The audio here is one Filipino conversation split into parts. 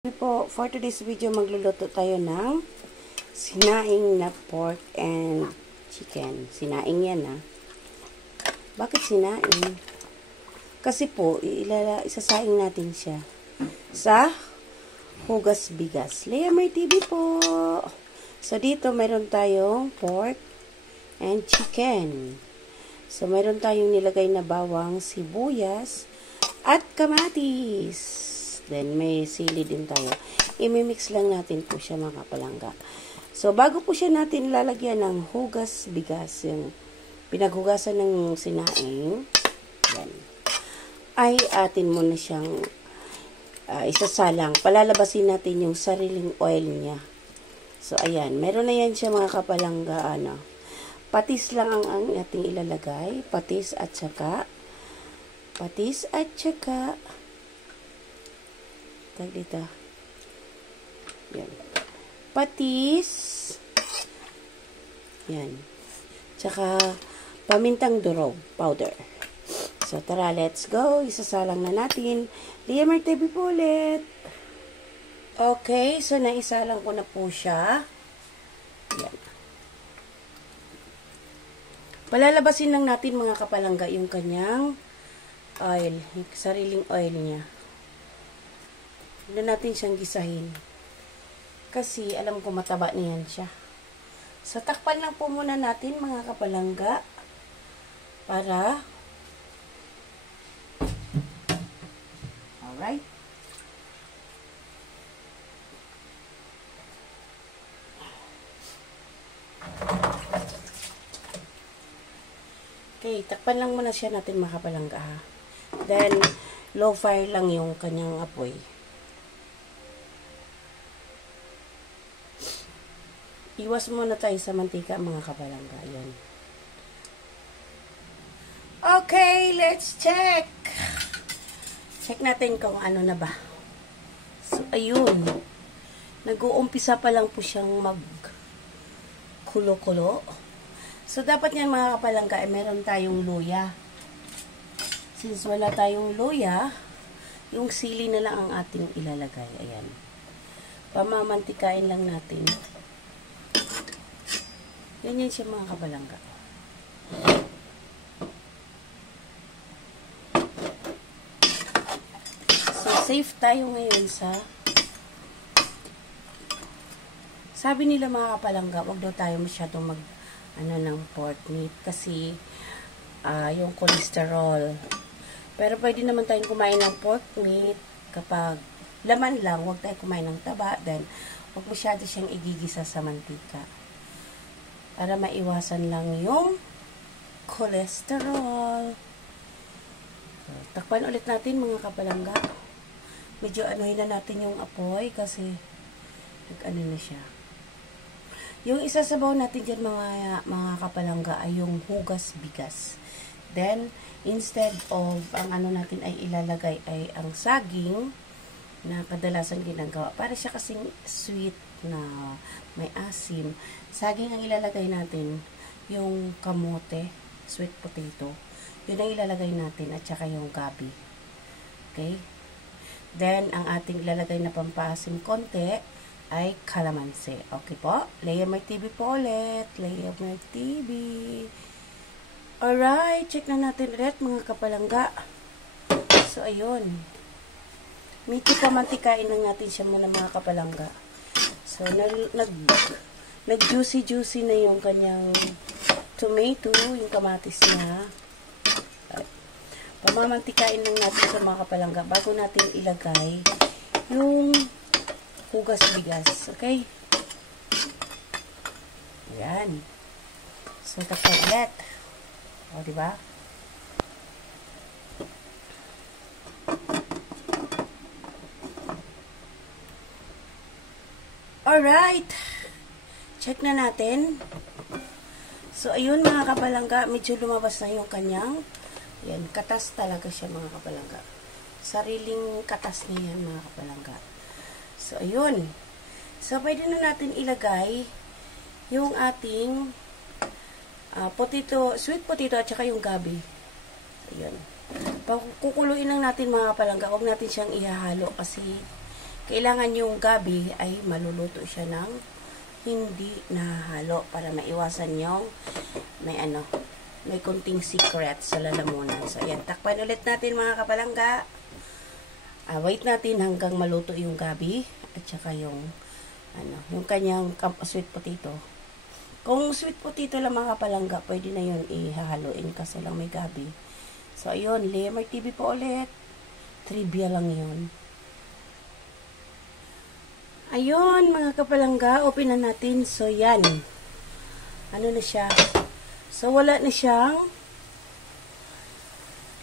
Po, for today's video, magluluto tayo ng sinaing na pork and chicken. Sinaing yan, ha. Bakit sinaing? Kasi po, isasaing natin siya sa hugas bigas. Lea May TV po. So, dito, mayroon tayong pork and chicken. So, mayroon tayong nilagay na bawang, sibuyas, at kamatis. Then, may sili din tayo. I-mix lang natin po siya, mga kapalangga. So, bago po siya natin lalagyan ng hugas bigas, yung pinaghugasan ng sinaing, yan, ay atin muna siyang isasalang. Palalabasin natin yung sariling oil niya. So, ayan. Meron na yan siya, mga kapalangga, patis lang ang ating ilalagay. Patis at saka dito. Yan. Patis. Yan. Tsaka pamintang durog powder. So, tara, let's go. Isasalang na natin. Lea May TV po ulit. Okay, so naisalang ko na po siya. Yan. Palalabasin lang natin, mga kapalangga, yung kanyang oil, yung sariling oil niya. Hindi natin siyang gisahin. Kasi alam ko mataba niyan siya. So, takpan lang po muna natin, mga kapalangga. Para alright. Okay, takpan lang muna siya natin, mga kapalangga, ha. Then, low fire lang yung kanyang apoy. Iwas muna tayo sa mantika, mga kapalangga. Ayan. Okay, let's check. Check natin kung ano na ba. So, ayun. Nag-uumpisa pa lang po siyang mag-kulo-kulo. So, dapat yan, mga kapalangga, meron tayong luya. Since wala tayong luya, yung sili na lang ang ating ilalagay. Ayan. Pamamantikain lang natin. Ganyan siya, mga kapalangga. So, safe tayo ngayon sa sabi nila, mga kapalangga, wag daw tayo masyadong ng pork meat kasi yung cholesterol. Pero pwede naman tayong kumain ng pork meat kapag laman lang, wag tayo kumain ng taba. Then, wag masyado siyang igigisa sa mantika. Para maiwasan lang yung cholesterol. So, takpan ulit natin, mga kapalangga. Medyo anuhin na natin yung apoy kasi nag-ano na siya. Yung isasabaw natin dyan, mga kapalangga, ay yung hugas bigas. Then, instead of ang ano natin ay ilalagay ay ang saging na kadalasan ginagawa. Para siya kasing sweet na may asim. Saging ang ilalagay natin, yung kamote, sweet potato. Yun ang ilalagay natin at saka yung gabi. Okay? Then, ang ating ilalagay na pampaasim konti ay kalamansi. Okay po? Lea May TV po ulit. Lea May TV. Alright, check na natin ulit, mga kapalangga. So, ayun. Medyo pamantikain lang natin siya muna, mga kapalangga. So, nag-juicy na yung kanyang tomato, yung kamatis niya. Pamamantikain lang natin sa, mga kapalangga bago natin ilagay yung hugas bigas. Okay? Ayan. So, tapos ulit. O, diba? Alright. Check na natin. So, ayun, mga kapalangga, medyo lumabas na yung kanyang, yan, katas talaga siya, mga kapalangga. Sariling katas niya yan, mga kapalangga. So, ayun. So, pwede na natin ilagay yung ating sweet potato at saka yung gabi. Ayun. Kukuluin lang natin, mga kapalangga. Huwag natin siyang ihahalo kasi kailangan yung gabi ay maluluto siya ng hindi nahalo para maiwasan yung may konting secret sa lalamunan. So, ayan. Takpan ulit natin mga kapalangga. Wait natin hanggang maluto yung gabi at saka yung kanyang sweet potato. Kung sweet potato lang mga kapalangga, pwede na yun ihahaluin kasi lang may gabi. So, ayun. Lemar TV po ulit. Trivia lang yun. Ayun, mga kapalangga. Open na natin. So, yan. Ano na siya? So, wala na siyang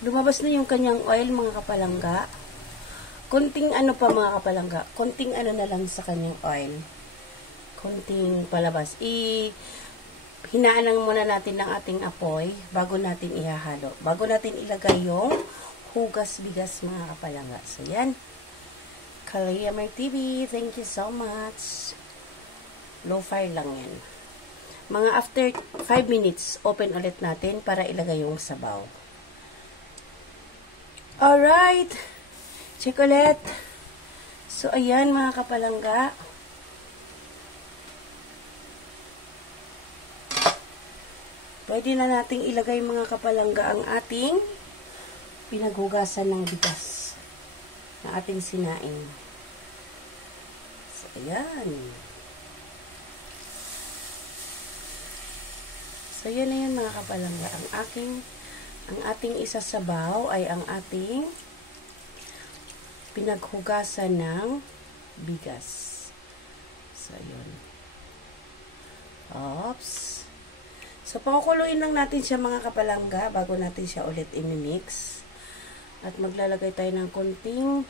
lumabas na yung kanyang oil, mga kapalangga. Konting pa mga kapalangga. Konting na lang sa kanyang oil. Konting palabas. Hinaan lang muna natin ng ating apoy bago natin ihahalo. Bago natin ilagay yung hugas bigas mga kapalangga. So, yan. Kalayamar TV, thank you so much. Low fire lang yan. Mga after 5 minutes, open ulit natin para ilagay yung sabaw. Alright. Check ulit. So, ayan mga kapalangga. Pwede na nating ilagay mga kapalangga ang ating pinaghugasan ng bigas na ating sinaing. So, ayan. So, yan na yan mga kapalangga. Ang ating isasabaw ay ang ating pinaghugasan ng bigas. So, yun. Oops. So, pakukuluin lang natin siya mga kapalangga bago natin siya ulit imimix. At maglalagay tayo ng konting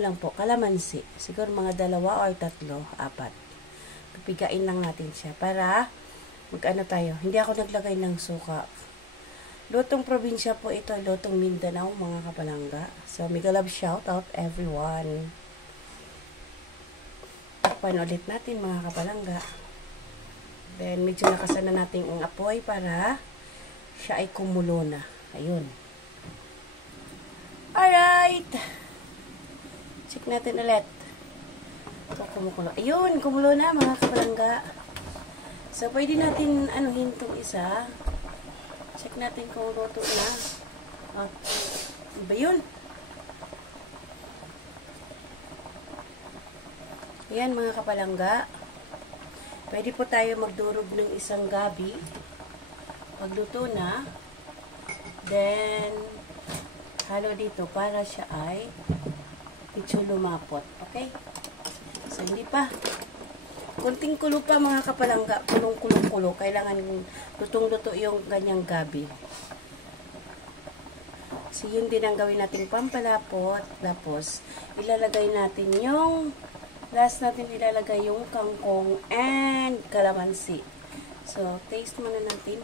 lang po, kalamansi. Siguro mga 2 or 3, 4. Pipigain lang natin siya para tayo. Hindi ako naglagay ng suka. Lutong probinsya po ito, lutong Mindanao mga kapalangga. So, mega love shout out everyone. Takpan ulit natin mga kapalangga. Then, medyo nakasana natin ang apoy para siya ay kumulo na. Ayun. Alright. Check natin ulit. So, kumukulo. Ayun, kumulo na mga kapalangga. So, pwede natin anuhin itong isa. Check natin kung luto na. Iba yun. Ayan mga kapalangga. Pwede po tayo magdurog ng isang gabi. Pagluto na. Then, halo dito para siya ay medyo lumapot. Okay? So, hindi pa. Kunting kulo pa mga kapalangga. Kulong-kulo. Kailangan lutong-luto yung ganyang gabi. So, yun din ang gawin natin pampalapot. Tapos, ilalagay natin yung last natin ilalagay yung kangkong and kalamansi. So, taste muna natin.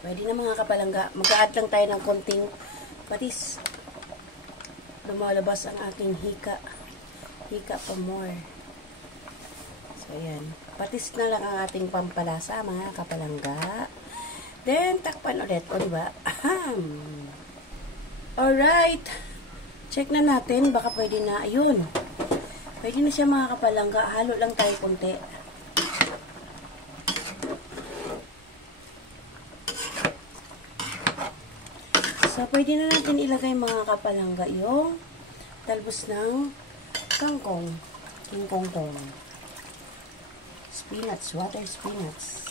Pwede na mga kapalangga. Mag-a-add lang tayo ng konting patis. Lumalabas ang aking hika. Hika pa more. So, ayan. Patis na lang ang ating pampalasa, mga kapalangga. Then, takpan ulit. O, diba? Aham! Alright. Check na natin. Baka pwede na. Ayun. Pwede na siya mga kapalangga. Halo lang tayo konti. So, pwede na natin ilagay mga kapalangga yung talbos ng kangkong. Kingkongkong. Spinach. Water spinach.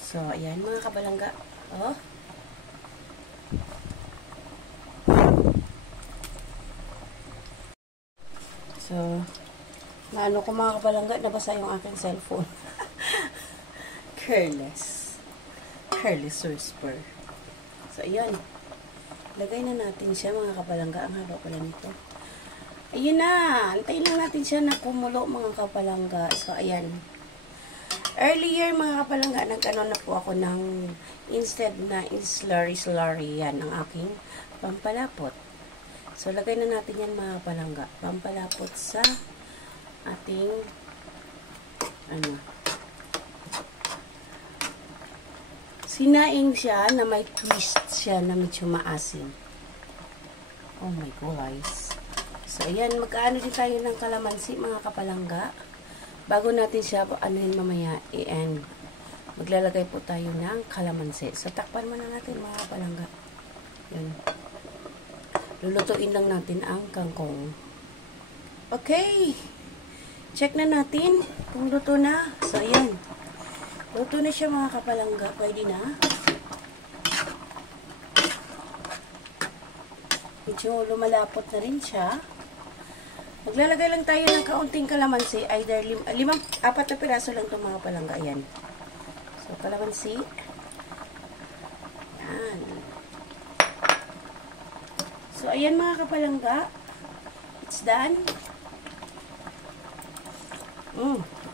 So, ayan mga kapalangga. Oh. So, naano ko mga kapalangga, nabasa yung aking cellphone. Careless whisper. So, ayan. Lagay na natin siya mga kapalangga. Ang haba pala nito. Ayun na. Antayin lang natin siya na kumulo mga kapalangga. So, ayan. Earlier mga kapalangga, nag-ano na po ako ng instead na slurry. Yan ang aking pampalapot. So, lagay na natin yan mga kapalangga. Pampalapot sa ating Sinaing siya na may twist siya na medyo maasim. Oh my guys. So, ayan. Mag-ano din tayo ng kalamansi, mga kapalangga. Bago natin siya anuhin mamaya, i-end. Maglalagay po tayo ng kalamansi. So, takpan muna natin, mga kapalangga. Yan. Lulutuin lang natin ang kangkong. Okay. Check na natin kung luto na. So, ayan. Luto na siya, mga kapalangga. Pwede na. Medyo lumalapot na rin siya. Maglalagay lang tayo ng kaunting kalamansi. Either 4 na piraso lang itong mga palangga. Ayan. So, kalamansi. Ayan. So, ayan mga kapalangga. It's done.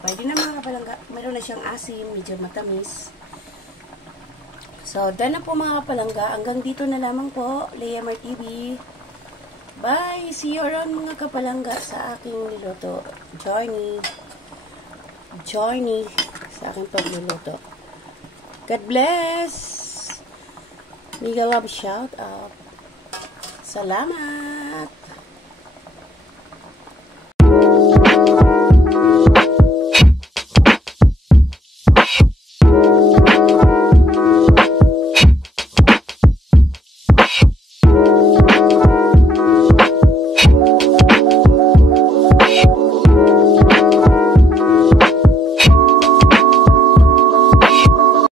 Pwede na mga kapalangga. Meron na siyang asim. Medyo matamis. So, done na po mga kapalangga. Hanggang dito na lamang po. Leamar TV. Bye! See you around mga kapalangga sa aking niluto. Journey sa aking pagluluto. God bless! Mega love shout out. Salamat!